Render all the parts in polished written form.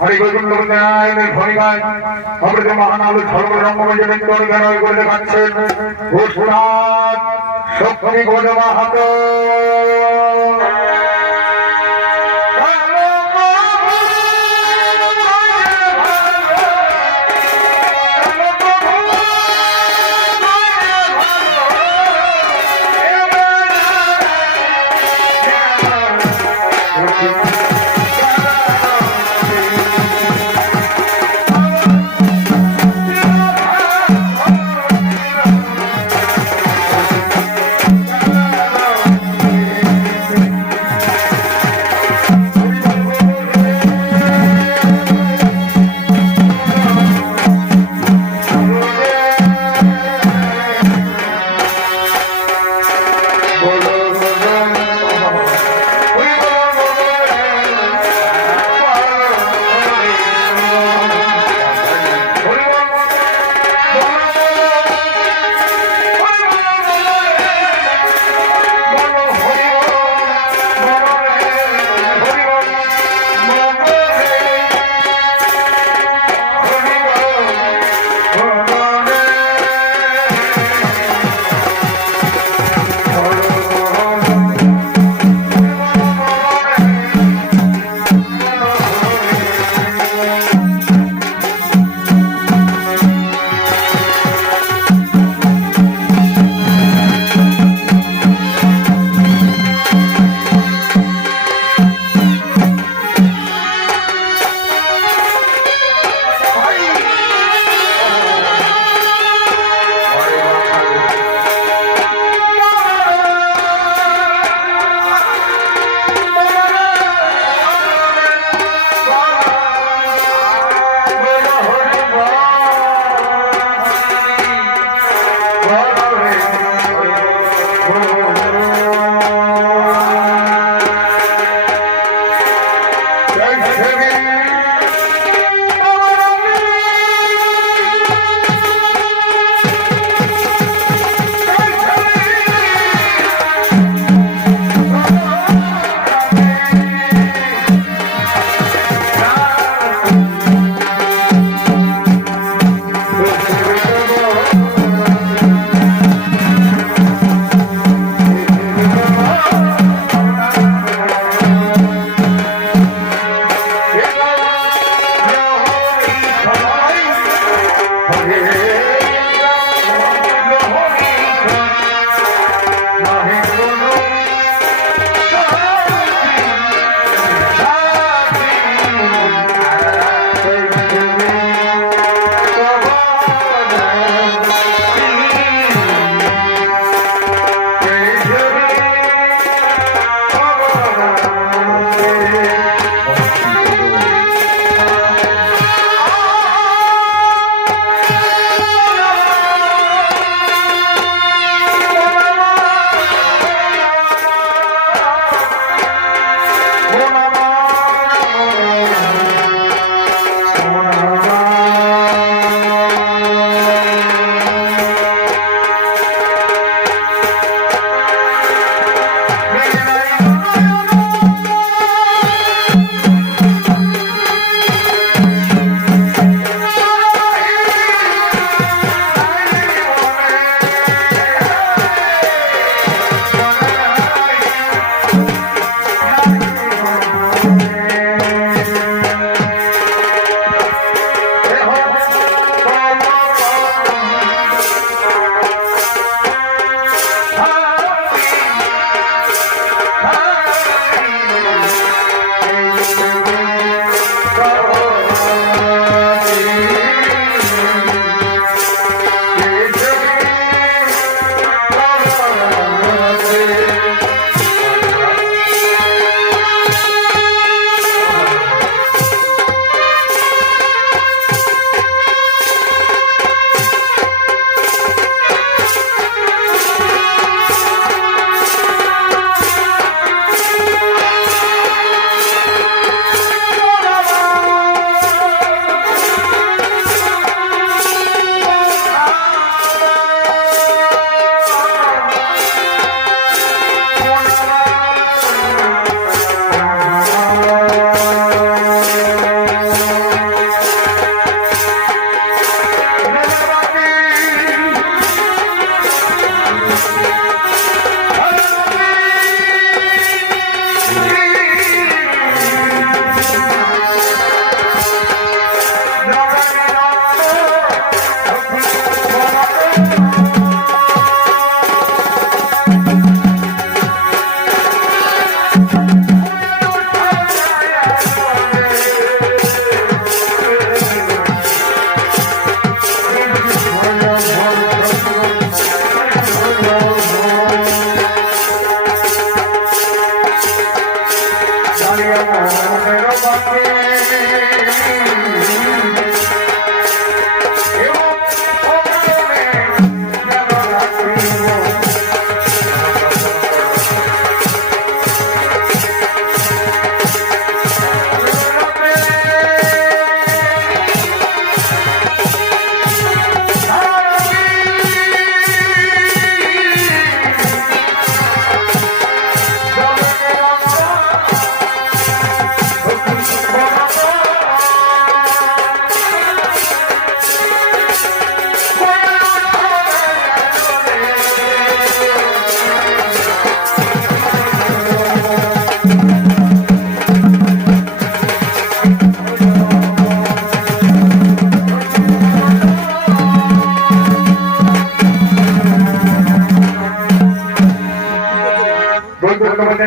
হরি গোবিন্দ হরিগায় অমৃত মহানালু ধর্ম রঙ্গমঞ্চে করে দেখাচ্ছেন ঘোষনাথ শক্তি গোদ মাহাতো।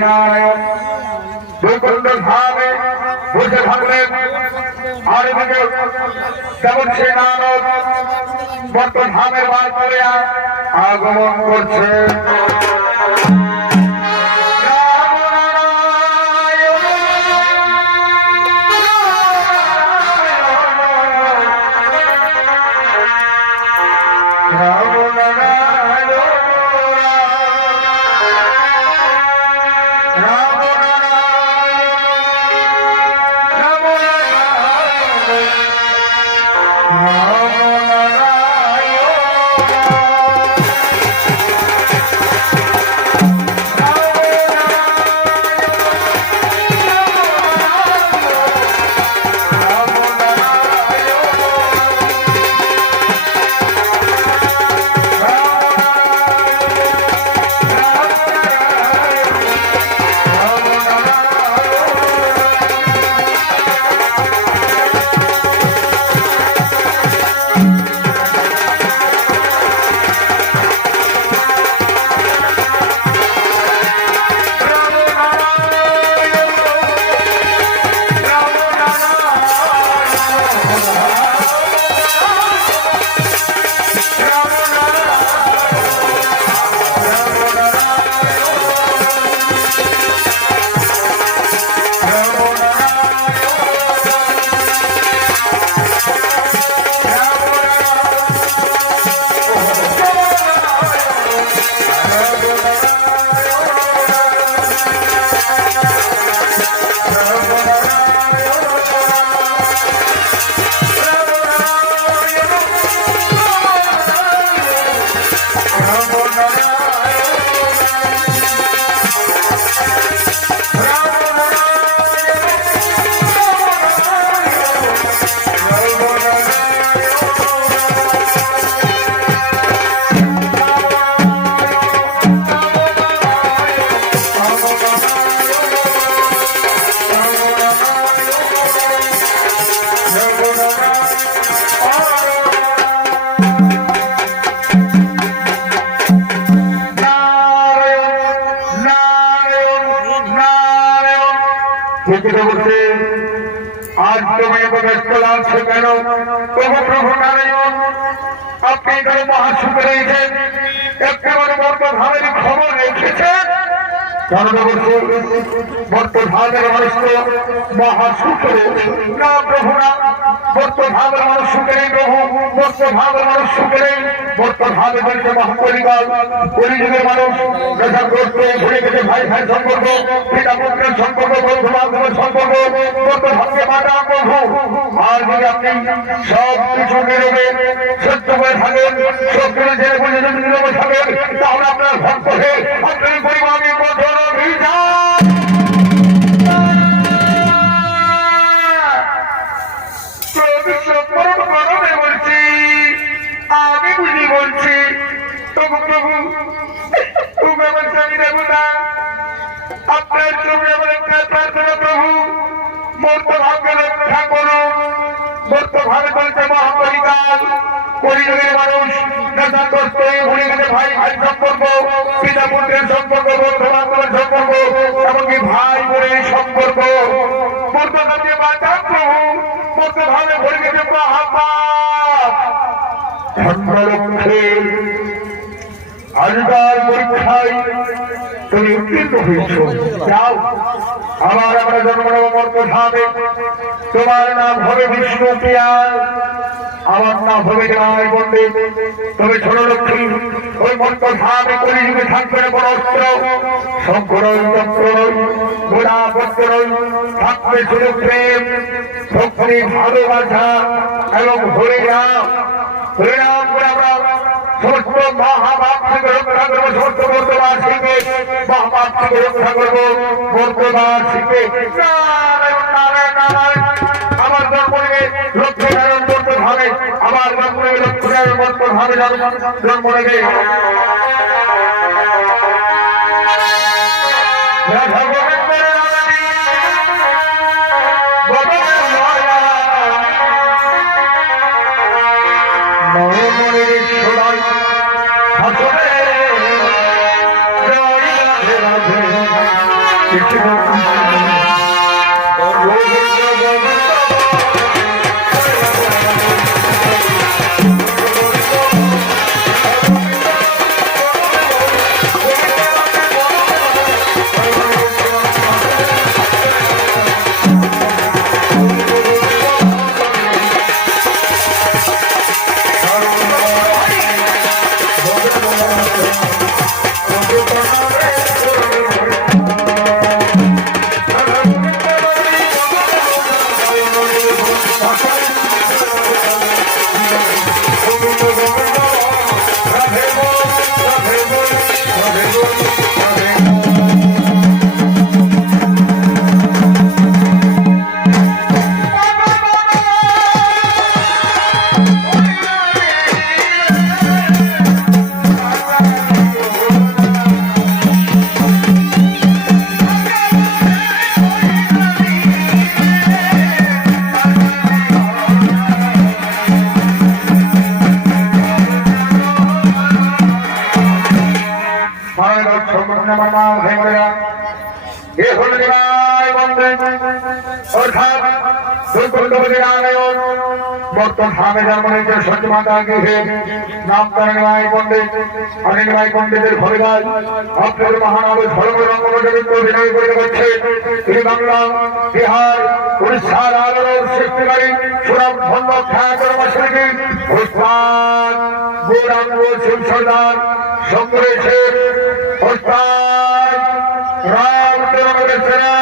নারায়ণ বৈকুণ্ঠ ধামে বসে থাকলেন। আর এদিকে যেমন সে নারদ বর্ত ধামে বার করে আগমন করছে। आज तुम्हें व्यस्त লাগছে কেন? তবু প্রভু নারায়ণ আপনি এখানে মহাসুখ রয়েছেন, একেবারে বর্তমানের খবর রেখেছেন। বর্তমানের মানুষ তো মহাসুখ না প্রভু না, বর্তমানের মানুষ সুখে নেই প্রভু, বর্তমানের মানুষ সুখে নেই। বর্তমানে বলছে মহাপরিবার পরিযুগের মানুষ নেশাগ্রস্ত ঘুরে গেছে ভাই ভাই সম্পর্ক, পিতা পুত্রের সম্পর্ক, বন্ধু বান্ধবের সম্পর্ক, বর্তমানকে মাতা প্রভু। আর যদি আপনি সব কিছু নীরবে সত্য করে থাকেন, সব কিছু জেনে বুঝে যদি নীরবে থাকেন, তাহলে আপনার ভক্ত হয়ে আপনার পরিবারকে কঠোর অভিযান। বলছি আমি বুঝি বলছি, তবু প্রভু তুমি আমার স্বামী দেব না, আপনার জন্য আমার একটা প্রার্থনা প্রভু, বর্তভাবকে রক্ষা করো। বর্তভাবে বলছে মহাপরিকাল পরিবারের মানুষ নেশাগ্রস্ত ভুলে গেছে ভাই ভাই সম্পর্ক, পিতা পুত্রের সম্পর্ক, বন্ধু বান্ধবের সম্পর্ক, এমনকি ভাই বোনের সম্পর্ক। বর্তমানে বাঁচা প্রভু, বর্তভাবে ভরে গেছে মহাপাপ। ধর্মলক্ষ্যে আজকাল পরীক্ষায় তুমি উত্তীর্ণ হয়েছ, যাও আবার আমরা জন্ম মর্তধামে, তোমার নাম হবে বিষ্ণু পিয়াল, আমার নাম হবে জয় পণ্ডিত। তবে ছোট লক্ষ্মী ওই মর্তধামে কলিযুগে থাকবে না কোনো অস্ত্র, শঙ্করই চক্রই গোড়া পত্রই, থাকবে শুধু প্রেম ভক্তি ভালোবাসা এবং হরিনাম। হরিনাম করে আমরা সমস্ত মহাপাপ থেকে রক্ষা করবো, সমস্ত বর্তমানকে মহাপাপ থেকে রক্ষা করবো, বর্তমানকে আমার জন্মে লক্ষ্মী নারায়ণ বর্তভাবে, আমার জন্মে লক্ষ্মী নারায়ণ বর্তভাবে জন্ম নেবে। পণ্ডিতের ফরিদায় আপনাদের মহানগর ধর্মের অঙ্গনগরিত অভিনয় করে যাচ্ছে তিনি বাংলা বিহার উড়িষ্যার আলোর সৃষ্টিকারী সুরাম ধন্য খ্যাতরমাশিল্পী ওস্তাদ গৌরাঙ্গ সিং সর্দার সংগ্রেসে ওস্তাদ রামচন্দ্র সেনা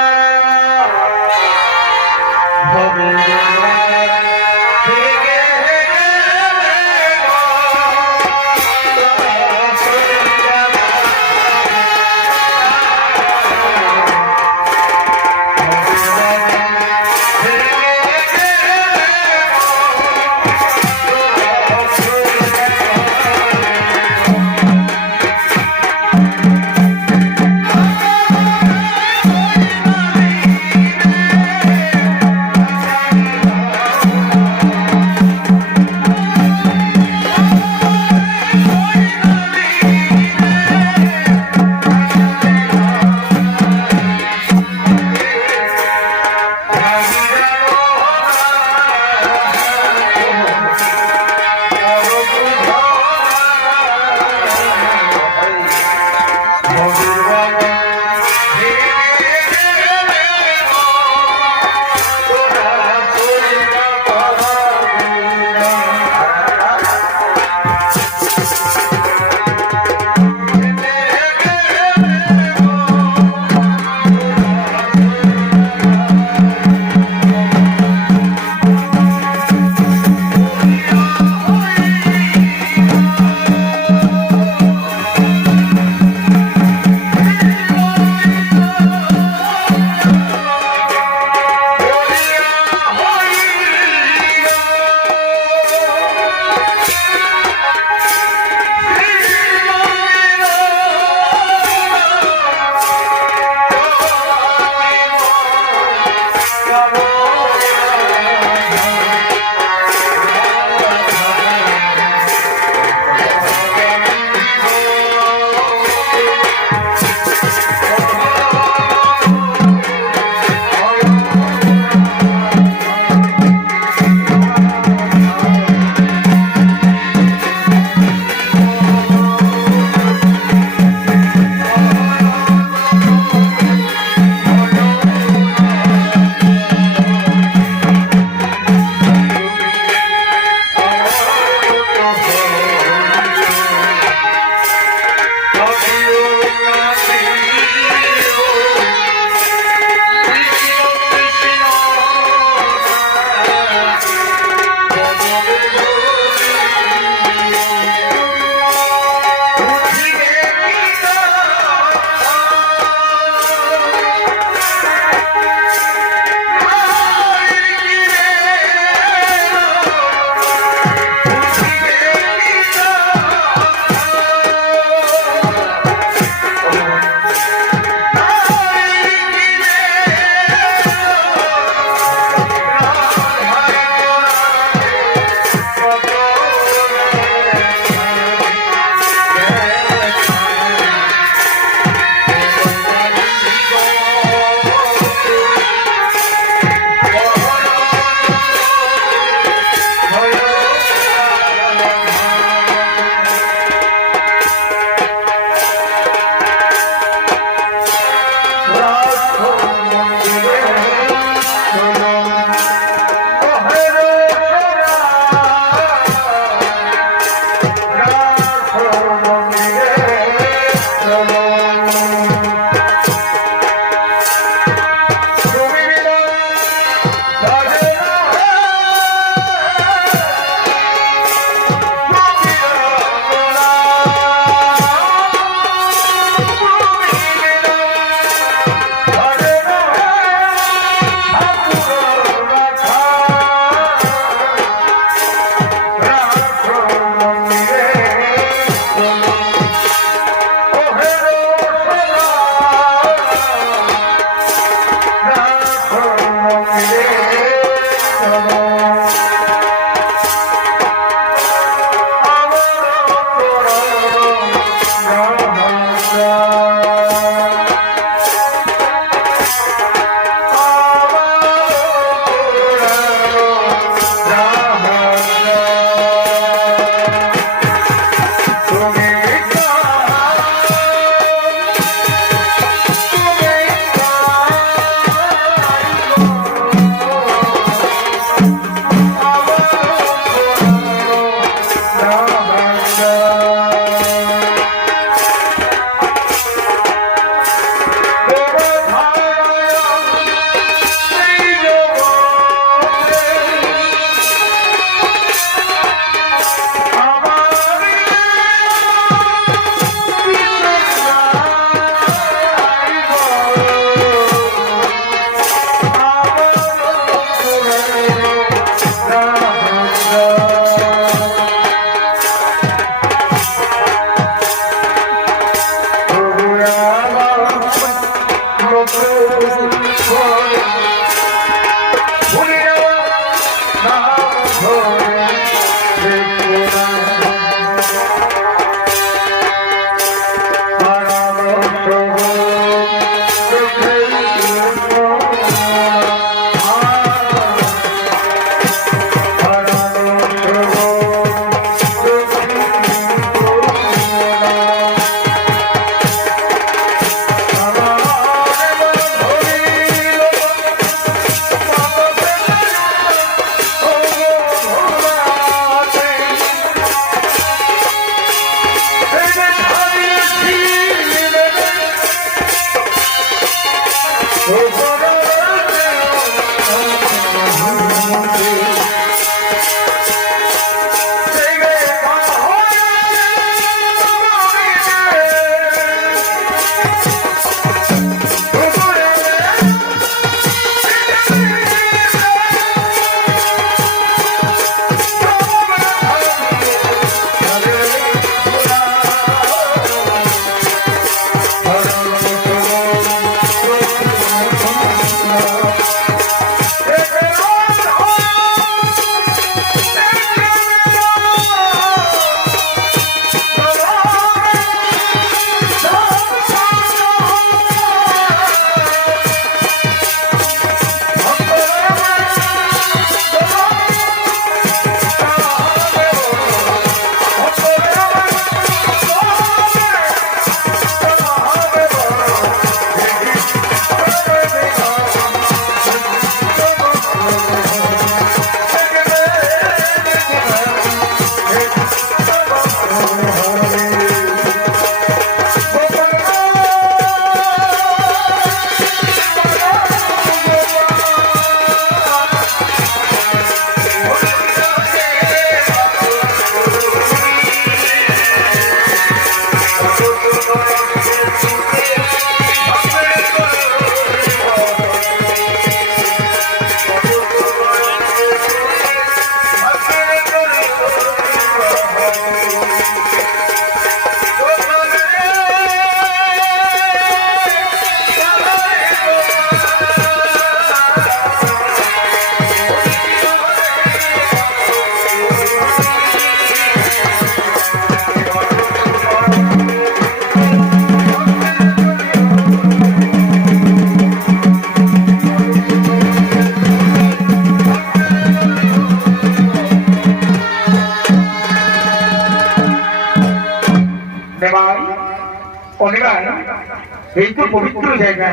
এই তো পবিত্র জায়গা,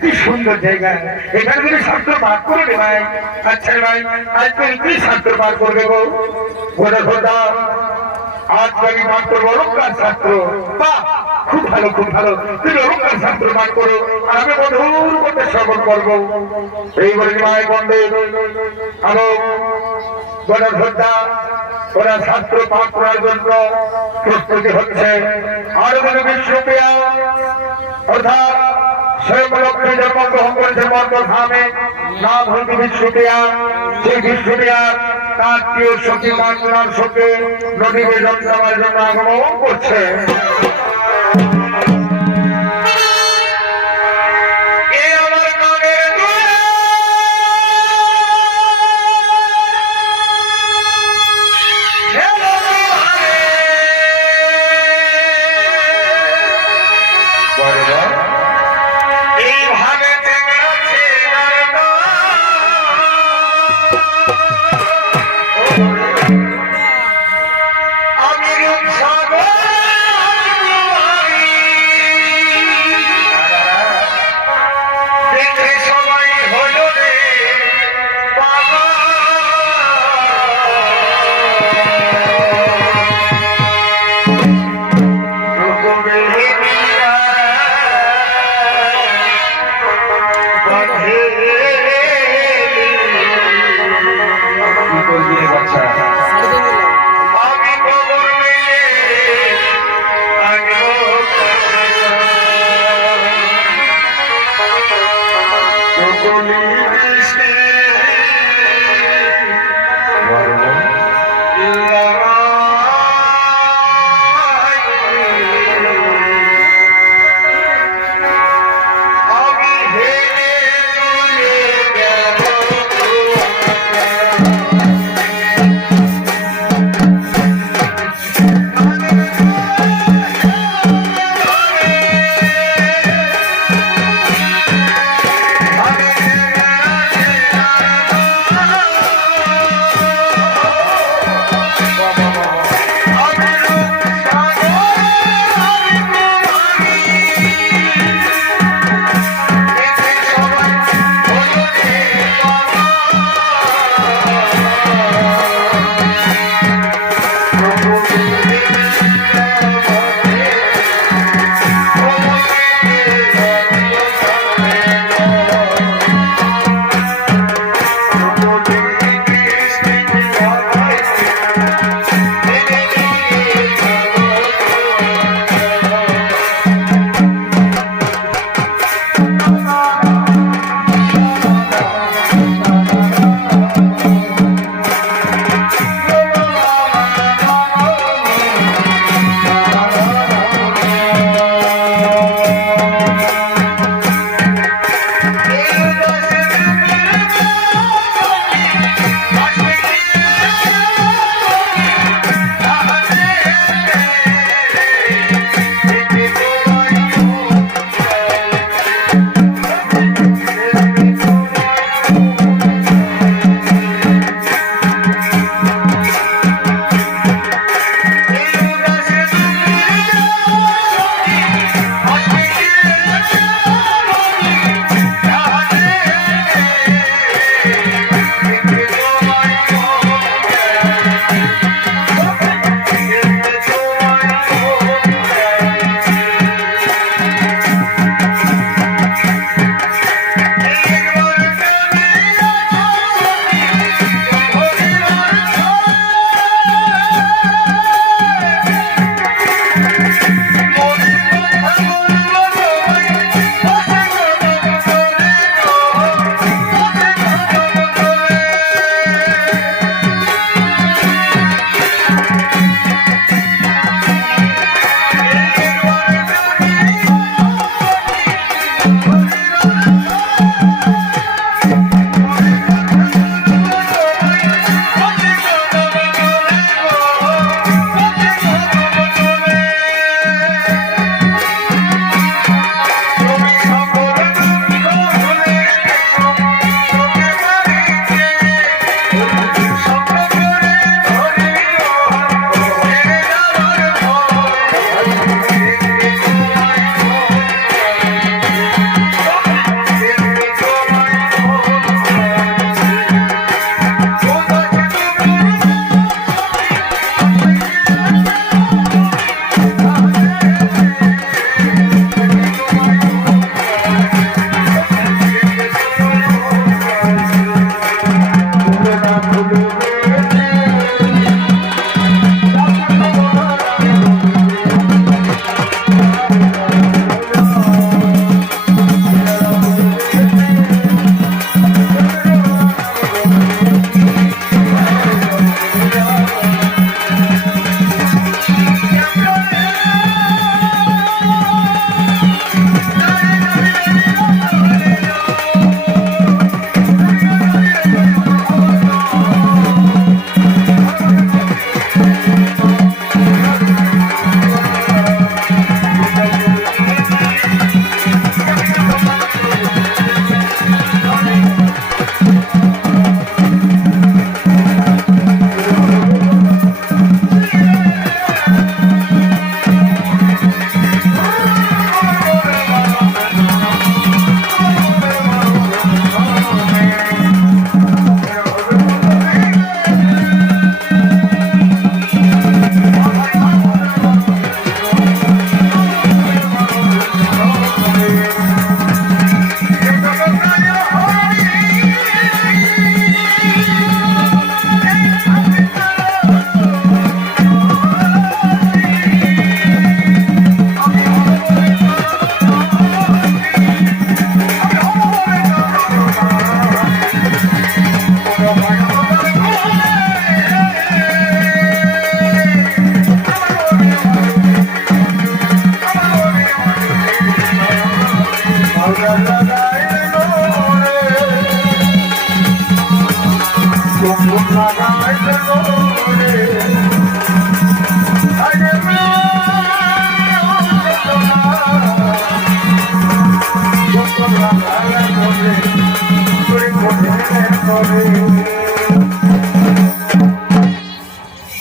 কি সুন্দর জায়গা, এখানে যদি শাস্ত্র পাঠ করে রে ভাই। আচ্ছা ভাই, আজকে কি শাস্ত্র পাঠ করবে গো? ঘোরা ঘোরা আজ আমি পাঠ করবো অলঙ্কার শাস্ত্র। বাহ, খুব ভালো, খুব ভালো। তুমি অলঙ্কার শাস্ত্র পাঠ করো, আর আমি মধুর মধ্যে শ্রবণ করবো। এই বলে মায়ের বন্ধে আরো ঘোরা ঘোরা ওরা শাস্ত্র পাঠ করার জন্য প্রস্তুতি হচ্ছে। আরো কোনো বিষ্ণুপ্রিয়া অর্থাৎ স্বয়ং লক্ষ্মী জন্মগ্রহণ করেছে মর্মধামে, নাম হচ্ছে বিষ্ণুপ্রিয়া। সেই বিষ্ণুপ্রিয়া তার প্রিয় সখী মান্নার সঙ্গে নদী বেদন দেওয়ার জন্য আগমন করছে।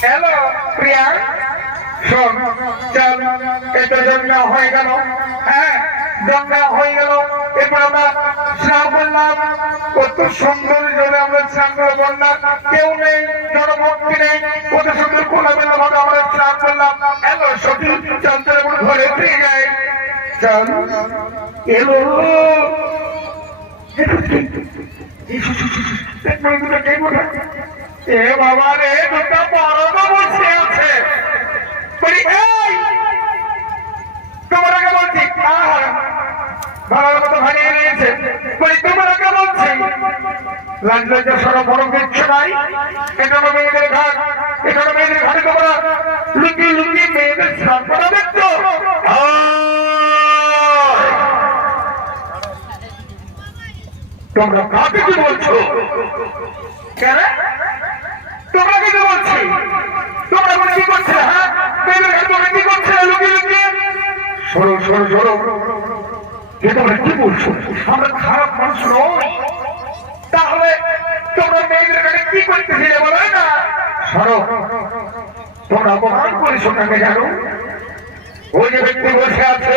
হ্যালো প্রিয়া, শোন, চল, এটা গঙ্গা হয়ে গেল। হ্যাঁ, গঙ্গা হয়ে গেল। এরপর আমরা স্নান করলাম, কত সুন্দর জলে আমরা স্নান করলাম, কেউ নেই, জনভক্তি নেই, কত সুন্দর খোলামেলা ভাবে আমরা স্নান করলাম। হ্যালো সখী, চঞ্চল ঘরে ফিরে যায়। চল, এলো এ বাবা রে, দুটা বড় বসে আছে। তোমাকে বলছি, ভালো মতো ভাঙিয়ে নিয়েছে। তোমাকে বলছি, লাজ লজ্জা সরব বড় কিচ্ছু নাই। এখানে মেয়েদের ঘাট, এখানে মেয়েদের ঘাটে তোমরা লুকিয়ে লুকিয়ে মেয়েদের স্নান করা দেখতো। তোমরা কাকে কি বলছো? কেন তোমরা কি বলছি? তোমরা কি করছে? হ্যাঁ, মেয়েদের ঘাটে তোমরা কি করছে লুকিয়ে লুকিয়ে? সরো সরো সরো, তোমরা কি বলছো? আমরা খারাপ মানুষ নই, তাহলে তোমরা মেয়েদের কাছে কি করতেছিলে বলো না? সরো, তোমরা অপমান করেছো কাকে জানো? ওই যে ব্যক্তি বসে আছে,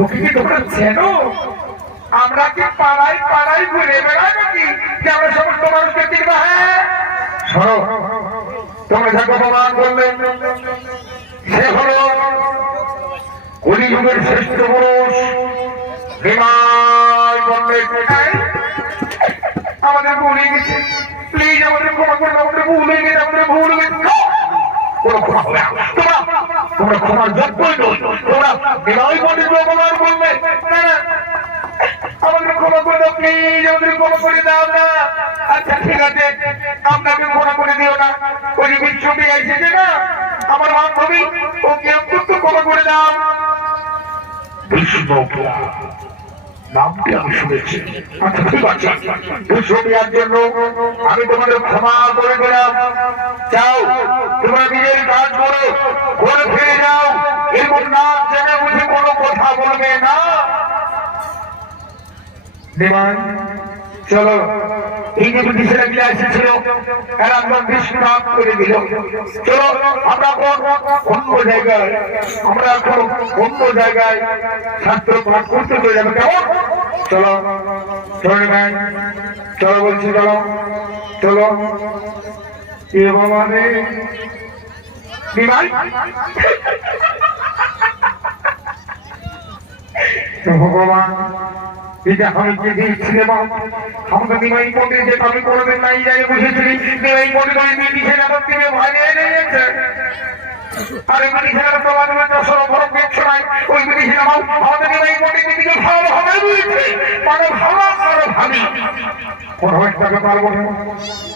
ওকে কি তোমরা চেনো? আমরা কি পাড়ায় পাড়ায় ঘুরে বেড়াই নাকি যে আমরা সমস্ত মানুষকে চিনবা? হ্যাঁ, সরো, তোমরা যাকে অপমান করলে সে হলো কলিযুগের শ্রেষ্ঠ পুরুষ নিমাই পণ্ডিত। আমাদের ভুল হয়ে গেছে, প্লিজ আমাদের ক্ষমা করে, আমাদের ভুল হয়ে গেছে, আমাদের ভুল হয়ে গেছে। কোনো ক্ষমা হবে না, তোমরা ক্ষমার যোগ্যই নই। তোমরা নিমাই পণ্ডিত অপমান করবে, আমাদের ক্ষমা করে দাও প্লিজ, আমাদের ক্ষমা করে দাও না। আচ্ছা ঠিক আছে, আপনাকে ক্ষমা করে দিও না। ওই যে বিশ্বটি এসেছে না, আমার বান্ধবী, ওকে একটু ক্ষমা করে দাও। বিষ্ণুপ্রিয়া নামটি আমি শুনেছি। আচ্ছা ঠিক আছে, বিষ্ণুপ্রিয়ার জন্য আমি তোমাদের ক্ষমা করে দিলাম। যাও, তোমরা নিজের কাজ করো, ঘরে ফিরে যাও, এরকম না জেনে বুঝে কোনো কথা বলবে না। নিমাই, চলো, এই যে ব্রিটিশেরা গিয়ে এসেছিল, এরা একদম বিষ্ণুরাম করে দিল। চলো আমরা অন্য জায়গায়, আমরা এখন অন্য জায়গায় শাস্ত্র পাঠ করতে চলে যাবে। কেমন? চলো চলো নিমাই, চলো বলছি, চলো চলো। এ বাবা রে নিমাই, ভগবান, এটা আমি যে দিয়েছিলাম আমাকে নিমাই পণ্ডিত, যে আমি কোনোদিন নাই জায়গায় বুঝেছিলি নিমাই পণ্ডিত ওই ব্রিটিশের আমার থেকে ভয় নিয়েছে। আর ওই ব্রিটিশের প্রমাণ সরবরাহ দেখছো নাই, ওই ব্রিটিশের আমাদের নিমাই পণ্ডিত দিকে ভালো ভাবে বুঝেছে, মানে ভালো আরো ভাবি কোন একটা ব্যাপার বটে,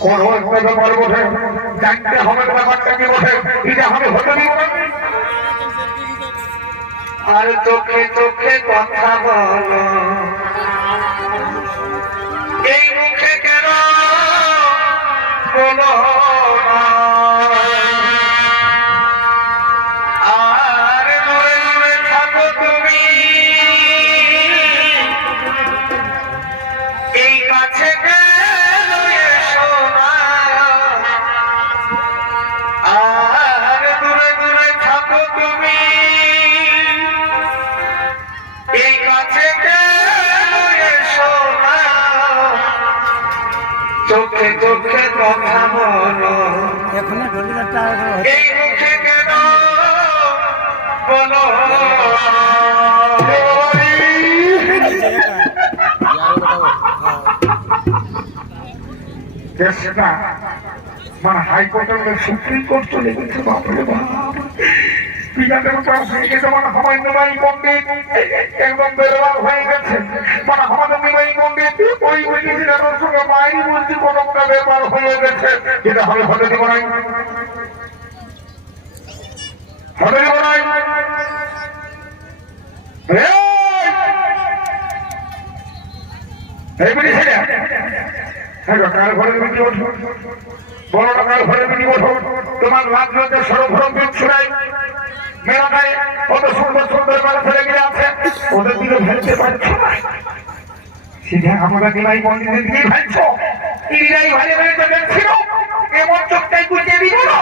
কোন একটা ব্যাপার বটে, জানতে হবে ব্যাপারটা কি বটে, এটা আমি হতে দিব না। আর চোখে চোখে কথা বলো, এই মুখে কেন বলো না? আর দূরে দূরে থাকো তুমি, এই কাছে কেন এসো না? আর দূরে দূরে থাকো তুমি, এই কাছে কেন এসো না? চোখে চোখে কথা বলো, এই মুখে কেন বলো? মানে হাইকোর্টের সুপ্রিম কোর্ট চলে গেছে। বাপরে বাপ, একদম বেরোবার হয়ে গেছে। মানে আমাদের নিমাই পণ্ডিত ওই ব্রিটিশের সঙ্গে বাইরে বলছি কোন একটা ব্যাপার হয়ে গেছে, যেটা হবে হতে দেব নাই, হতে দেব নাই। এই ব্রিটিশের হ্যাঁ কার ঘরে বিক্রি ওঠো বড় কার ঘরে বিক্রি ওঠো তোমার রাজ্যতে সর্বপ্রথম বিচ্ছুরাই মেলা গায়ে কত সুন্দর সুন্দর মেলা ফেলে গিয়ে আছে ওদের দিকে ফেলতে পারছো না সিধা আমরা দিলাই মন্দিরের দিকে ফেলছো ইরাই ভাই ভাই তো দেখছিল এমন চোখটাই গুটিয়ে দিল না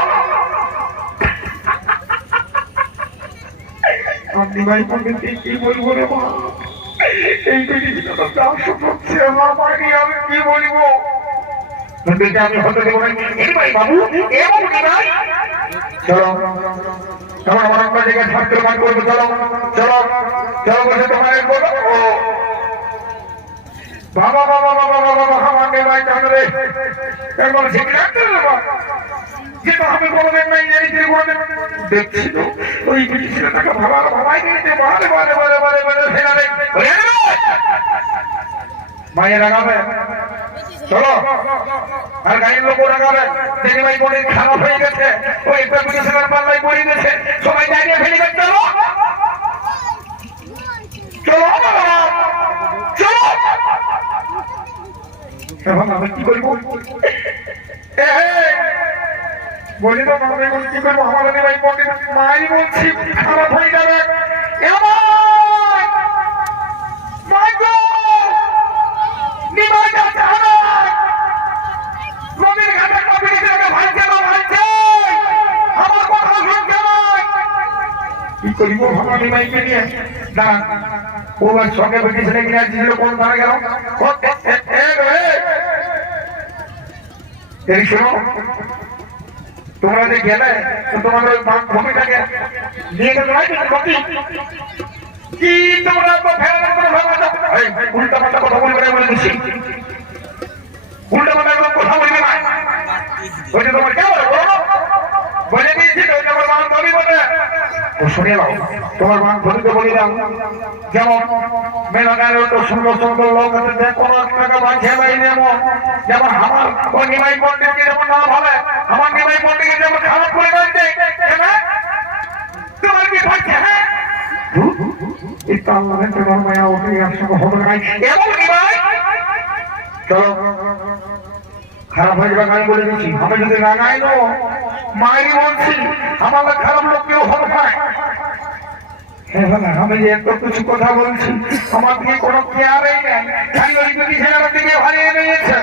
আপনি ভাই মন্দিরকে কি বলবো রে মা এই পৃথিবীটা তো দাস হচ্ছে আমারই আমি কি বলবো মন্দিরটা আমি হতে দেবো না এই ভাই বাবু এমন কি ভাই চলো তোমার আমার একটা জায়গায় ছাত্র মান করবো চলো চলো চলো বসে তোমার বলো বাবা বাবা বাবা বাবা বাবা আমাকে ভাই জানরে একবার ঠিক রাখতে বাবা যেটা আমি কোনোদিন নাই জানিতে কোনোদিন দেখছি তো ওই বিটিটা টাকা ভাবা ভাবাই নিতে বারে বারে বারে বারে বারে ফেরা রে মায়ের রাগাবে চলো আর গাড়ির লোক রাগাবে দেখি ভাই বোনের খারাপ হয়ে গেছে ওই একটা বিটির পাল্লাই পড়ে গেছে সবাই দাঁড়িয়ে ফেলে গেছে চলো চলো চলো এখন আমি কি করবো বলি তো আমি এখন কি করবো আমার ভাই পন্ডিত মাই বলছি খারাপ হয়ে যাবে কি করিব ভাবি ভাইকে নিয়ে দাঁড়ান ওর সঙ্গে বেটিয়েছিলেন কিনা ছিল কোন ধারে গেল এই শোনো তোমরা যে গেলে তোমার ওই ভূমিটাকে নিয়ে গেল কি তোমরা উল্টা পাল্টা কথা বলবে বলে দিচ্ছি উল্টা পাল্টা কথা বলবে না ওই যে তোমার কেমন বলে দিয়েছি তোমার মান ধরি বলে শুনে নাও তোমার মান ধরিতে বলি দাও যেমন মেলাগারে তো সুন্দর সুন্দর লোক আছে কোনো টাকা বাঁচিয়ে নাই যেমন আমার ওই নিমাই পন্ডিতকে যেমন না ভাবে আমার নিমাই পন্ডিতকে যেমন খারাপ করে দেয় তোমার কি ভাবছে হ্যাঁ তোমার মায়া ওঠে একসঙ্গে হবে নাই এমন নিমাই চলো খারাপ হয়ে যাবে আমি বলে দিচ্ছি আমি যদি রাগাই নো মাই বলছি আমার খারাপ লোক কেউ হবে না আমি যে এত কিছু কথা বলছি আমার দিকে কোনো কেয়ারই নেই খালি ওই দুটি ছেলেটার দিকে হারিয়ে নিয়েছে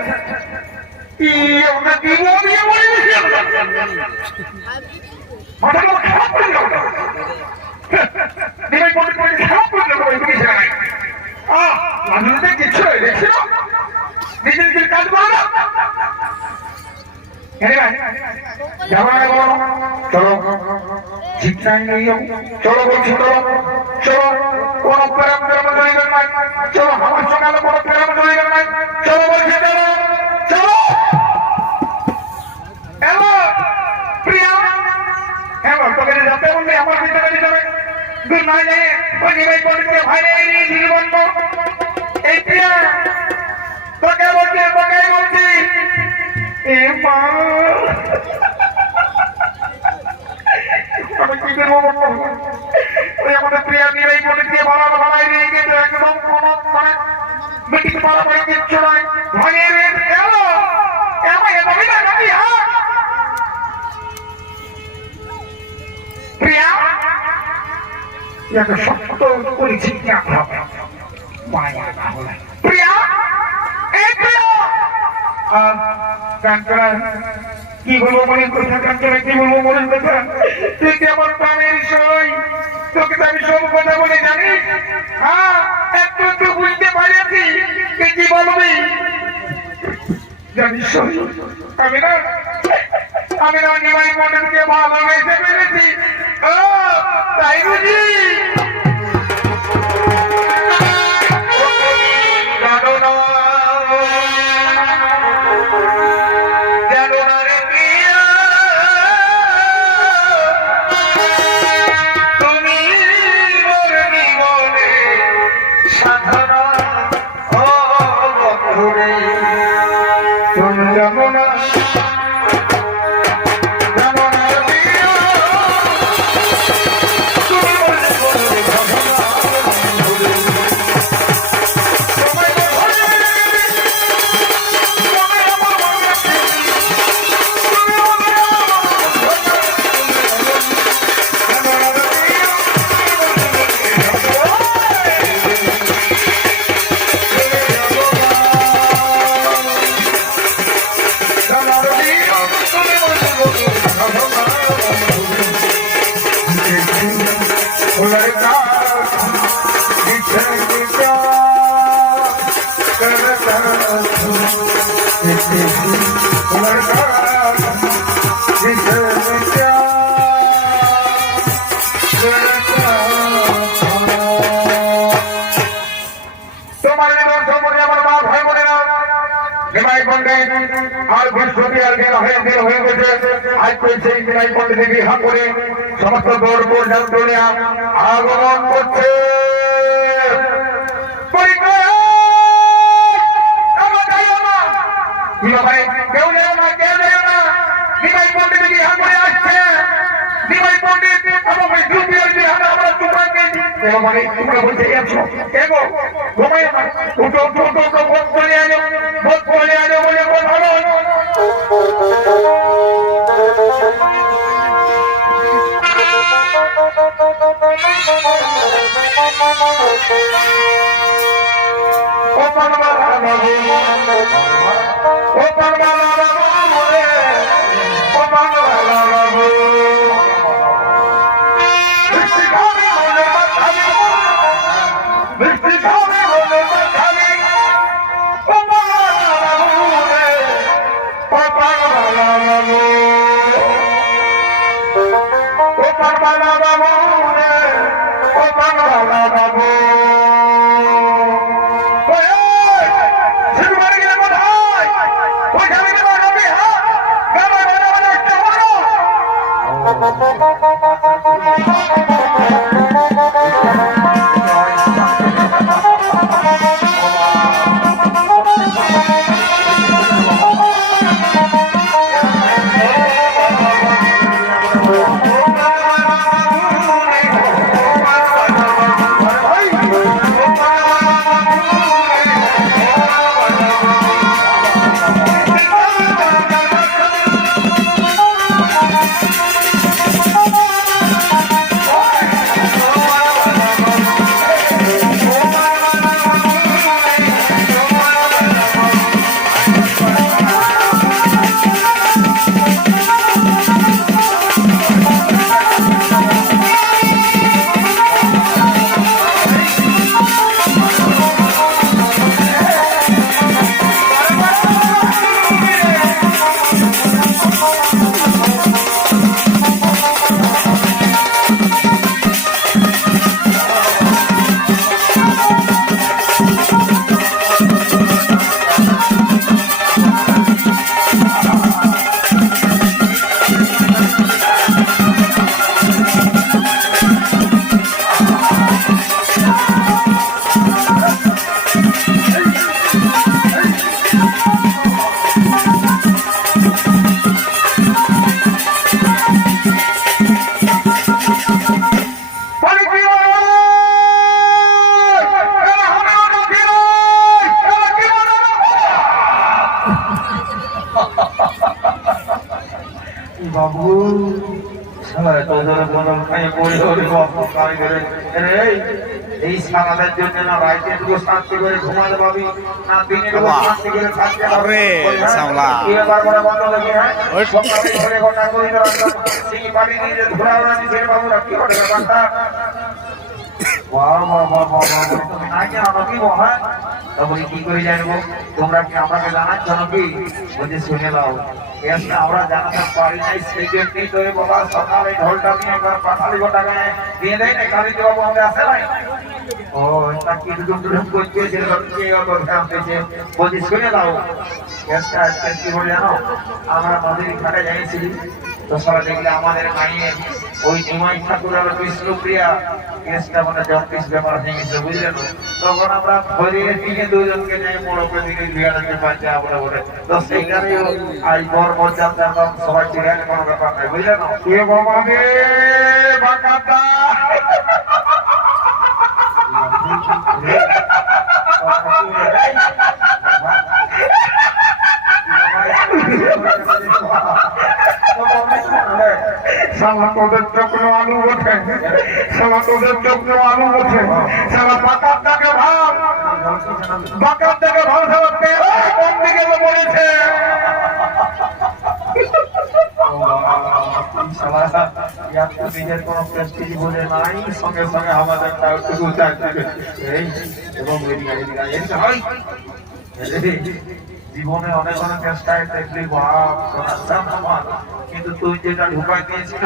খারাপ করে কিছু দেখছিল নিজে নিজের কাজ করো চলো শিক্ষায় নেই চলো বলছি চলো চলো কোনো প্রেম প্রেম জড়িবেন নাই চলো আমার সঙ্গে কোনো প্রেম জড়িবেন নাই চলো বলছি চলো চলো হ্যালো প্রিয়া হ্যালো তোকে যাতে বললি আমার ভিতরে ভিতরে দূর না যায় ওই নিবাই পড়তে ভাই নিয়ে জীবন এই প্রিয়া তোকে বলছি এ মা আমি কি করবো ওই আমাদের প্রিয়া নিয়ে বলে দিয়ে ভালো ভালাই নিয়ে গেছে একদম কোনো মানে মিটিং পালা করে কিচ্ছু নয় ভাঙিয়ে এলো প্রিয়া সত্য করেছি মায়া প্রিয়া কি বলবো মনে কথা কাঞ্চনা কি বলবো মনে কথা তুই কেমন প্রাণের সই তোকে তো আমি সব কথা বলে জানিস হ্যাঁ একটু একটু বুঝতে পারিয়াছি তুই কি বলবি জানিস আমি না নিমাই মন্ডলকে ভালোবেসে পেরেছি ও তাই বুঝি আর বৃহস্পতিবার দিন হয়ে গেছে আজ সেই বিনয় পণ্ডিত বিবাহ করে সমস্ত দৌড় পর্যন্ত আগমন করছে কেউ নেও না কেউ নেও না বিনয় পণ্ডিত বিবাহ করে আসছে বিনয় পণ্ডিত আমরা তোমাকে তোমরা বলতে যাচ্ছ কেন ঘুমাই না উঠো উঠো উঠো ভোট করে আনো ভোট করে আনো বলে কথা নয় ও পানবালা বাবু ও পানবালা বাবু ও পানবালা বাবু এই সারাদের জন্য না রাইতে দুটো শান্তি করে ঘুমাতে পাবি না দিনে দুটো শান্তি করে থাকতে পারবে এবার বড় বন্ধ লাগে হ্যাঁ সকালে ঘরে ঘটা করে সেই বাড়ি নিয়ে ঘোরা ওরা নিয়ে বাবু রাখি করে ব্যাপারটা বাহ বাহ বাহ বাহ তুমি না কি আমাকে হ্যাঁ তবে কি করে জানবো তোমরা কি আমাকে জানাচ্ছ নাকি বলছে শুনে নাও এসে আমরা জানাতে পারি নাই সেই জন্যই তো বাবা সকালে ঢোলটা নিয়ে একবার পাঠালি গোটা গায়ে দিয়ে দেয় না কালী বাবু আমাদের আসে নাই ও তা কি দুটো করছে যে লোককে কথা হচ্ছে বলছে শুনে নাও এসে আজকে কি বলে জানো আমরা নদীর ঘাটে যাইছিলি তো সারা দেখলে আমাদের মাইয়ে ওই নিমাই ঠাকুর আর বিষ্ণুপ্রিয়া কেসটা মানে জন্ডিস ব্যাপার হয়ে গেছে বুঝলেন তখন আমরা ধরিয়ে নিয়ে দুজনকে যাই বড় করে দিকে বিয়াটাকে পাচ্ছে আমরা বলে তো সেইখানে আজ বর মর্যাদ একদম সবাই চিড়ে কোনো ব্যাপার নাই বুঝলেন কে বাবা রে বাকাতা সালা তোদের চক্র আলু ওঠে সালা তোদের চক্র আলু ওঠে সালা বাকার দাকে ভাব সালা কোন দিকে বলেছে নিজের কোনো প্রেস্টিজ বলে নাই, সঙ্গে সঙ্গে আমাদের জীবনে অনেক অনেক চেষ্টায় দেখলি কিন্তু তুই যেটা ঢুকাই দিয়েছিল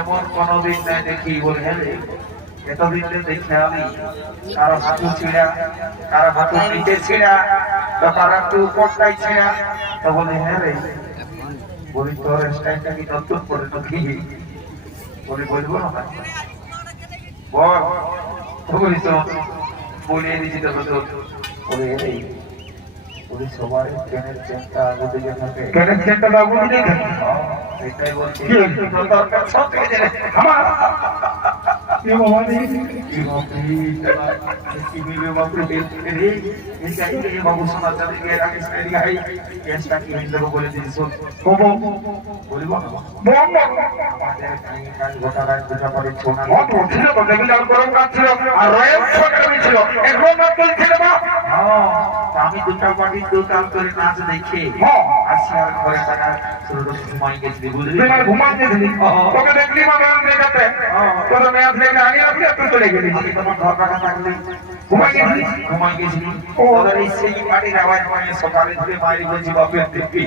এমন কোনোদিন নাই দেখি বলে হেলে এতদিন দেখে আমি কারো হাঁটু ছিঁড়া, কারো হাঁটু নিচে ছিঁড়া, তো কারো একটু উপরটাই ছিঁড়া, তো বলে হ্যাঁ রে বলি তোর স্টাইলটা কি নতুন করে ঢুকি বলি বলবো না বল তো বলি তো বলিয়ে দিচ্ছি তো বলে এই বলি সবাই ট্রেনের চেনটা আগে দিকে থাকে, ট্রেনের চেনটা আগে দিকে থাকে, এটাই বলছি দরকার সব থেকে জেনে আমার বাবু সমাচার বলে দিয়েছ বলিব আমি দুটা পার্টি দোকান করে নাচ দেখে আসি আর ঘরে টাকা ঘুমাই গেছিলি বুঝলি ঘুমাই গেছিলি তোকে দেখলি চলে গেলি তোমার ঘর টাকা থাকলে ঘুমাই গেছিলি ওদের সেই পার্টির আওয়াজ মানে সকালে ধরে মারি বলছি বাপের দেখবি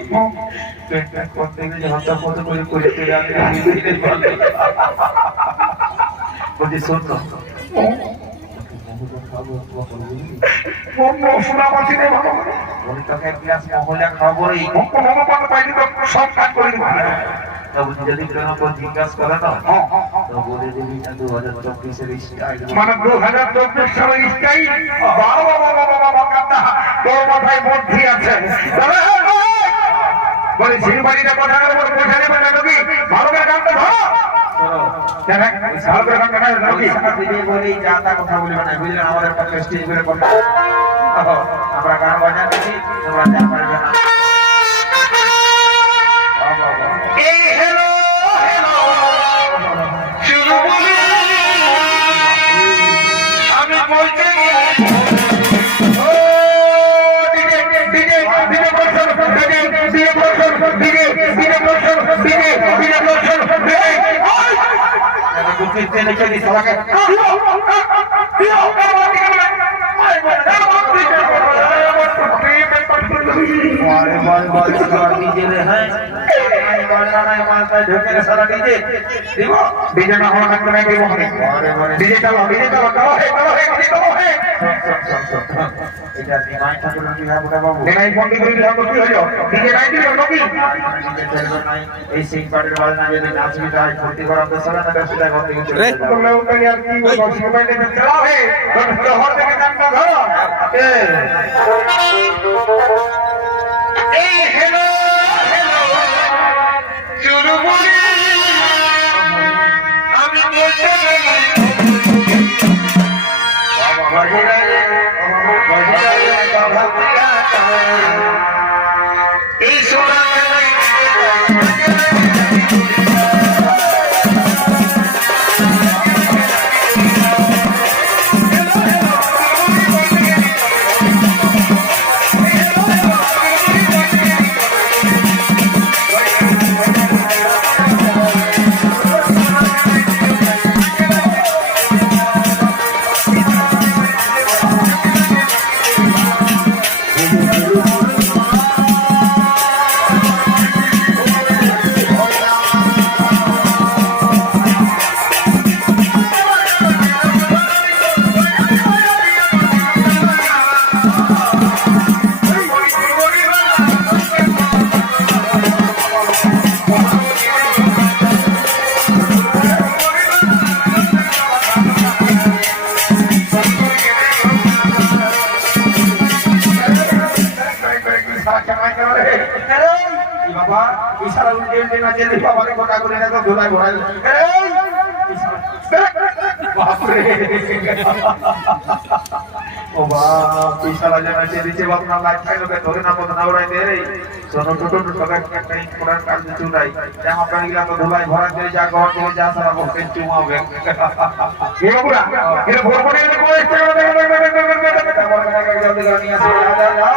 করতে গেলে হত্যা কত করে করে বলছি শোন তো যদি জিজ্ঞাসা করে না বলে দিবি 2024-এর স্টাইল মানে 2024 সালের স্টাইল তোর মাথায় বুদ্ধি আছে বলে শিলবাড়িটা কথা পয়সা নেবে না নাকি ভালো করে গানটা ধরো বলি যা তা কথা বলবে না বুঝলেন আমাদের পক্ষে স্টেজ করে করতে আমরা গান বাজান দিচ্ছি তোমরা যা পারবে না এই সিং পার্টির বাজে না যদি নাচ বিদায় ভর্তি করার দরকার না ব্যবসা ঘর থেকে চলে যাবে আর কি মোবাইল থেকে চালাবে ঘর থেকে গানটা ধরো এই হ্যালো হ্যালো শুরু বলি আমি বলতে এই সোনা বাবা ইশারা উল্টে না যেতে বাবাকে গোটা করে না তো ধোলাই ভরাই বাপরে ও বাপ ইশারা জানা যেতে বাপ না লাইট খাইলো ধরে না মত না উড়াই দে রে সোনো ছোট ছোট সবাই একটা ইম্পর্টেন্ট কাজ চুরাই জামা প্যান্ট গুলা তো ধোলাই ভরা দিয়ে যা ঘর দিয়ে যা সারা বকে চুমাবে এ বাবুরা এর ভোর করে এর কোন স্টেজ জলদি করে নিয়ে আসো যা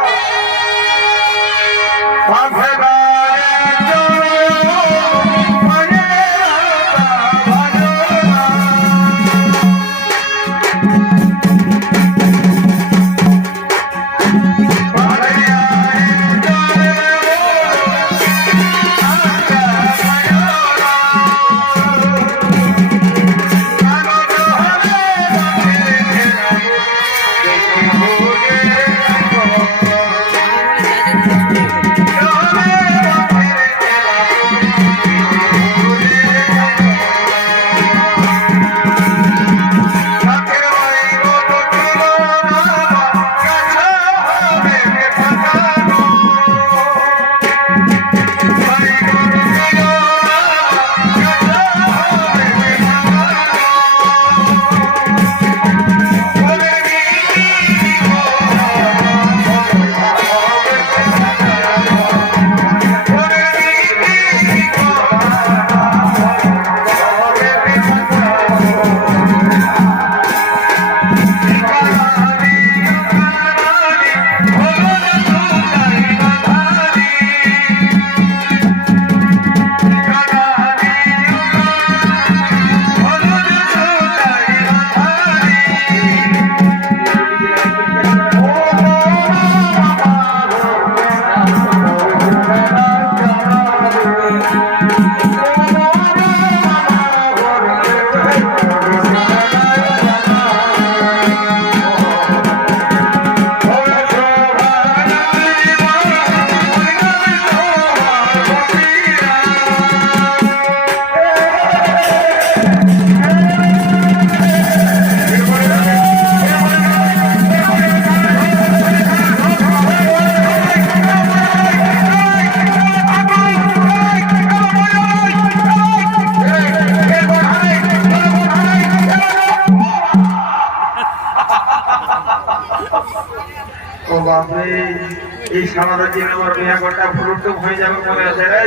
সারাটা দিন আমার বিয়া ঘন্টা ফুলটুক হয়ে যাবে মনে আছে রে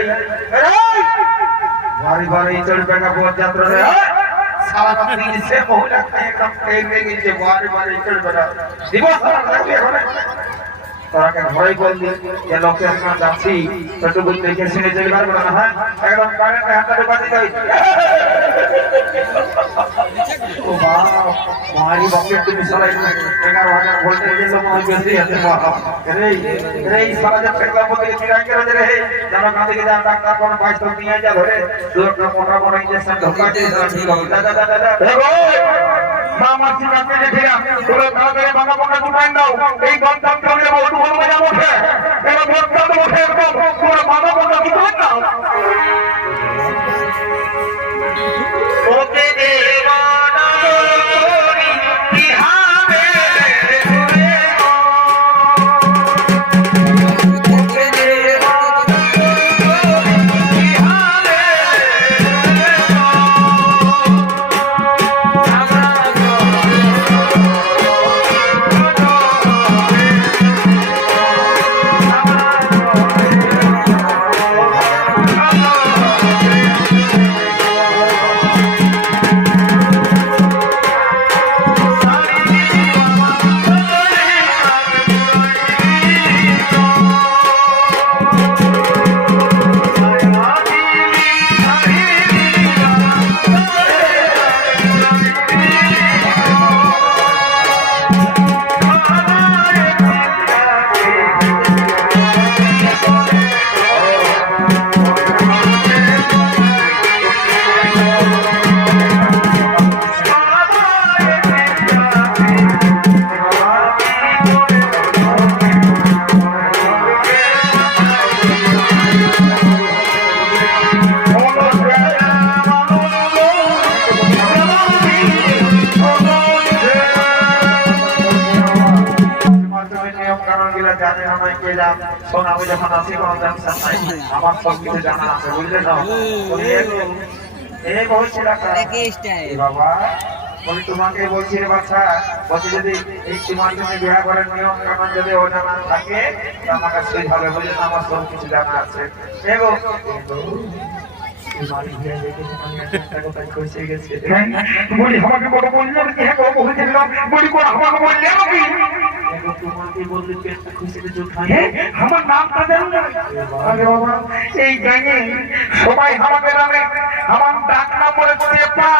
বাড়ি বাড়ি চড় বেগা পথ যাত্রা রে সারা দিন সে মহিলা একদম টেনে গেছে বাড়ি বাড়ি চড় বেগা দিবস লাগবে এখন তোরাকে ঘরে বললি যে লোকের কাছে যাচ্ছি একটু বলতে দেখে শুনে চলে পারবে না হ্যাঁ একদম কারেন্ট হাতটা বাঁচি যাই ও বাপ মারি বকে তুমি সবাই 11,000 ভোল্টেজ এর মধ্যে বেশি আছে বাপ রে রে সারা যে ফেকলা মধ্যে চিরাই করে রে জানো কাঁদে গিয়ে ডাক্তার কোন 22 নিয়ে যা ধরে দুটো মোটা মোটা ইনজেকশন ঢোকা দিয়ে দাদা মামা চিকাতে দেখে তোরা তাড়াতাড়ি বাঁকা বাঁকা দুটাই দাও এই গন্ডাম চলে বহুত বড় মজা ওঠে এরা ভোটটা তো ওঠে একদম তোরা বাঁকা বাঁকা দুটাই দাও ওকে দেওয়ানা করি কি হবে ওকে দেওয়ানা কি হবে সোনাবে যখন আসি কোনো টেনশন নাই আমার সব কিছু জানা আছে বুঝলে না এক হয়েছিল বাবা বলি তোমাকে বলছি রে বাচ্চা বলছি যদি এই তোমার জন্য বিয়ে করার নিয়ম কানুন যদি ওটা না থাকে তো আমাকে সেই হবে বুঝলে না আমার সব কিছু জানা আছে এগো বলি আমাকে বড় বললো কি হ্যাঁ বড় বলছিলাম বলি কোন আমাকে বললে নাকি তোমাকে বললি পেটটা খুশিতে চোখ খায় আমার নামটা জানো না আরে বাবা এই গ্যাংয়ে সবাই আমাকে নামে আমার ডাক নাম বলে চেপা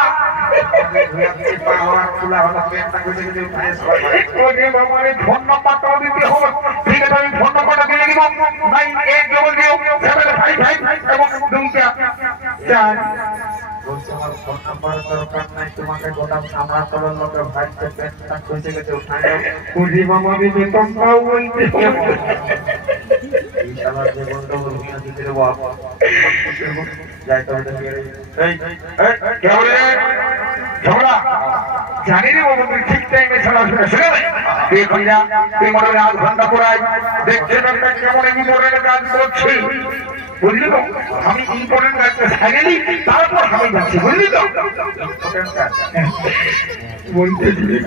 চেপা হওয়া খোলা হলো পেটটা খুশিতে চোখ খায় সবাই ওরে বাবা রে ফোন নাম্বারটা দিতে হবে ঠিক আছে আমি ফোন নাম্বারটা দিয়ে দিব 9800 এবং দুমকা চার বলছে আমার ফোন নাম্বার দরকার নাই তোমাকে গোটা সামলা তোলার লোকে ভাইতে পেটটা খুঁজে গেছে উঠায় পুরি মামা আমি বেতন পাও বলতে এই শালার যে বন্ধ বলবি না দিতে দেবো যাই তো এই কেবলে ঝগড়া জানি রে বাবু তুই ঠিক টাইমে ছাড়া শুনে শুনে তুই কইরা তুই মনে হয় 8 ঘন্টা পড়াই দেখছে একটা কেমন ইম্পর্টেন্ট কাজ করছি বুঝলি তো আমি ইম্পর্টেন্ট কাজটা সাইলেই তারপর আমি যাচ্ছি বুঝলি তো ইম্পর্টেন্ট কাজ বলতে দিলে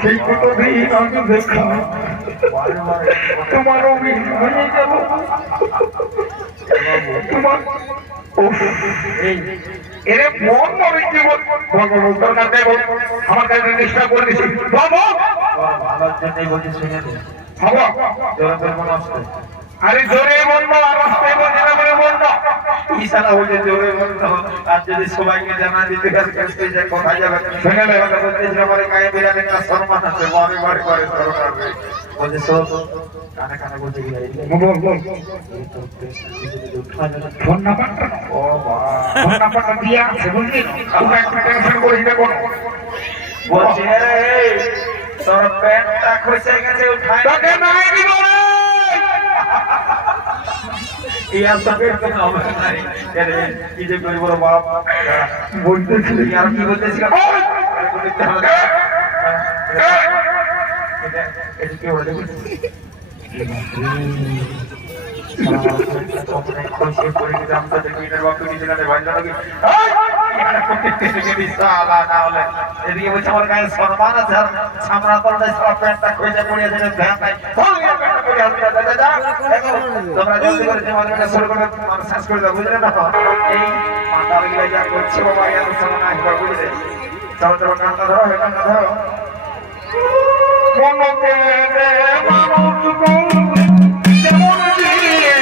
সেই ফটো দিয়ে আমি দেখা তোমার অভিনয় হয়ে গেল তোমার এরে মন মনে কি বল দরকার নেই বল আমার কাছে চেষ্টা করে দিছি বাবা ভালোর জন্যই বলছি শুনে দে বাবা জোরে মন আসছে আরে জোরে বলবো আর আসতে বলছি না বলে বলবো ইশারা হলে জোরে বলবো আর যদি সবাইকে জানা দিতে কাছে যে কথা যাবে শুনে লে কথা বলতে যে আমার গায়ে বিরাট একটা সম্মান আছে বারে বারে করে সরকার বলছে সব কানে কানে বলতে গিয়ে বল ফোন নাম্বারটা ও বাবা ফোন নাম্বারটা দিয়া আছে বুঝলি তুমি একটা টেনশন করিস না কোন বলছে এই তোর পেটটা খসে গেছে উঠাই তোকে নাই দিব রে ইয়ার তো পেট কেন হবে নাই আরে কি যে করি বড় বাপ বলতেছিলি আর কি বলতেছিস এটা কি বলে খুশি করে দিলাম তো দেখি এর বাপ কি জানে ভাই জানো কি বিশালা না হলে এদিকে বলছে আমার গায়ে সম্মান আছে আর সামনা করলে সব প্যান্টটা খুঁজে পড়িয়ে দিলে ধ্যান নাই তোমরা জলদি করে যে মনে শুরু করে মানুষ শেষ করে দাও বুঝলে না এই মাতাল গিয়ে যা করছে বাবা এত সময় আসবে বুঝলে চলো চলো গানটা ধরো গানটা ধরো মনকে মানুষ গৌরে যেমন দিয়ে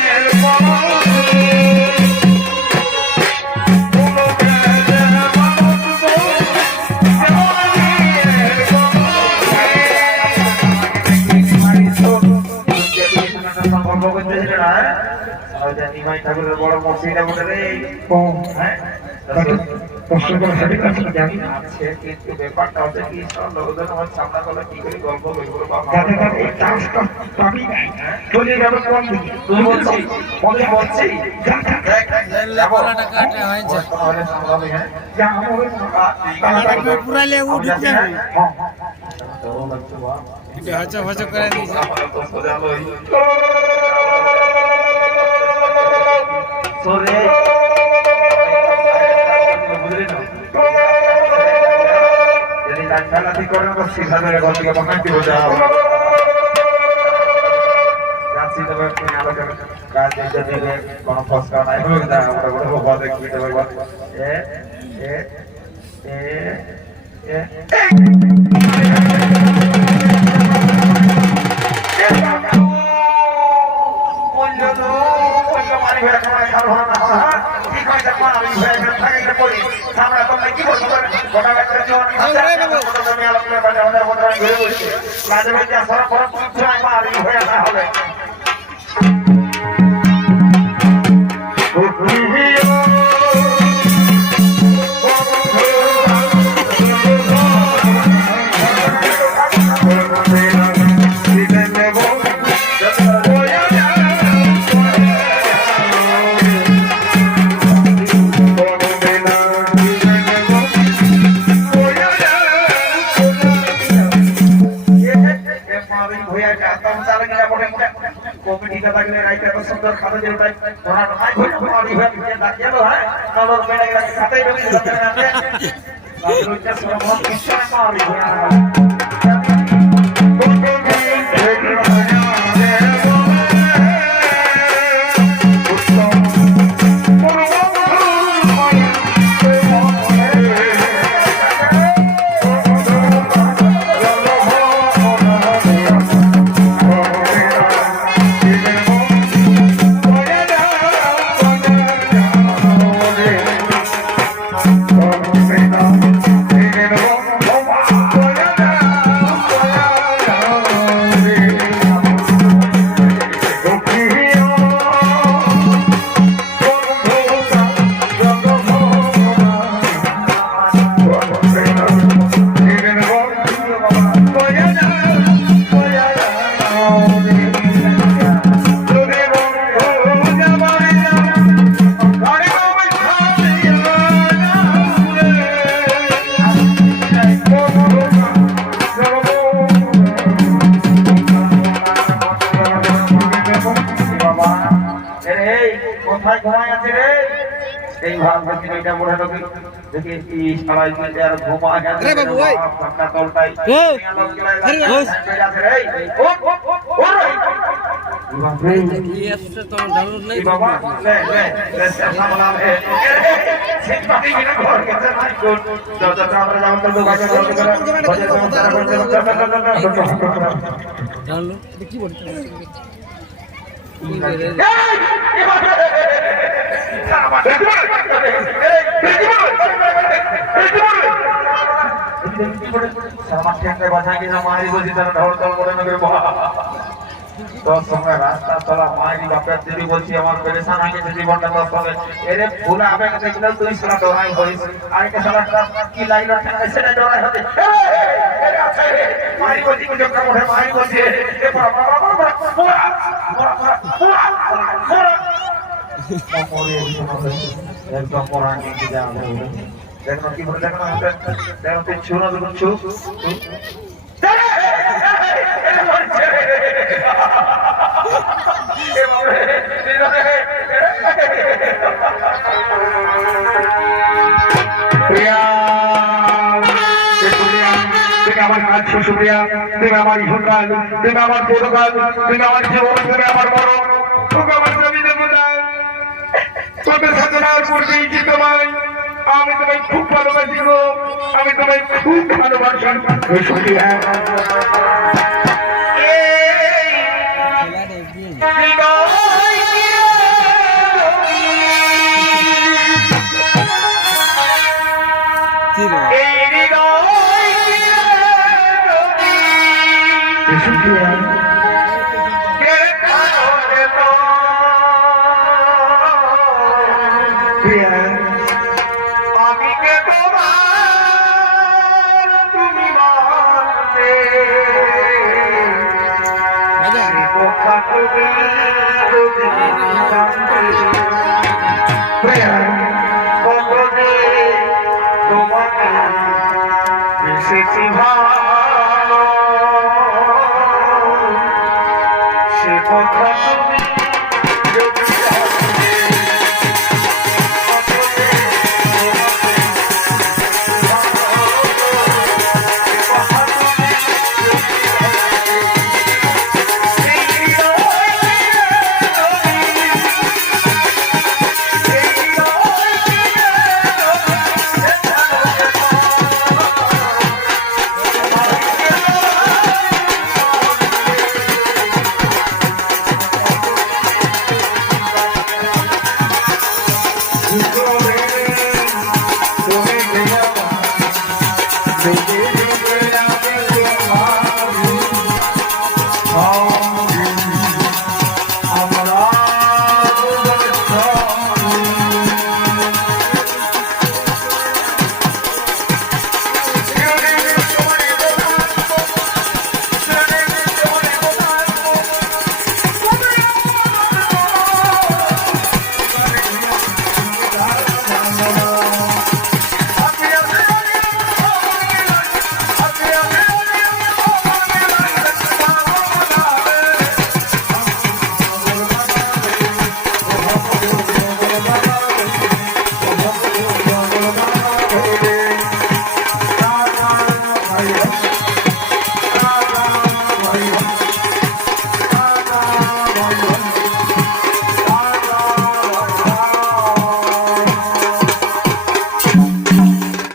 ঠাকুরের বড় মসজিদে বলে রে হ্যাঁ প্রশ্ন করে সঠিক আছে জানি আছে কিন্তু ব্যাপারটা হচ্ছে কি সব লোকজন আমার সামনে করলে কি করে গল্প বলবো যাতে তাদের এই চান্সটা পাবি না চলে যাবে কোন দিকে তুই বলছিস বলে বলছি পুরালে উঠে যাবে হচ্ছে হচ্ছে করে দিয়েছে সরে যদি লাঠি করেন তো শিখাদের গল্পকে মনে কি বোঝাও যাচ্ছি তবে তুমি আলোচনা কাজ দিতে দেবে কোনো ফসকা নাই হয়ে না আমরা বলে বাবা দেখবি তবে এ এ এ এ কোথায় ঘুমায় আছে রে এই ভাব থেকে এটা বড় লোকে দেখি কি সবাই মিলে আর ঘুমায় গেছে রে বাবু ওই আপনার দলটাই আরে আছে রে ও ও ये से तो डाउनलोड नहीं बाबा ले ले ले सामला है सिट पाटी बिना घर के से नहीं को जो जो আমরা যাও তো গাছে জল করে বজে তো তারা করতে डाउनलोड কি বলি রাস্তা চলা মায়ের বাপের দিদি বলছি আমার পেরেশান হয়ে গেছে জীবনটা তোর সঙ্গে এরে ভুলে আবেগ দেখলে তুই সারা ডরাই হইস আরেকটা সারা কি লাইন আছে সেটা ডরাই হতে মারি বলছি যখন ওঠে মারি বলছি একদম পড়া নিয়ে যাওয়া দেখো কি বলে দেখো দেখো তুই ছু না দুটো ছু সুপ্রিয়া তুমি আমার সন্তান, তুমি আমার পরকাল, তুমি আমার জীবন, তুমি আমার মরণ, তুমি আমার স্বামী দেবতা। তোদের সাথে আর করতেই কি তোমায়, আমি তোমায় খুব ভালোবাসি গো, আমি তোমায় খুব ভালোবাসি সুপ্রিয়া। সুপ্রিয়া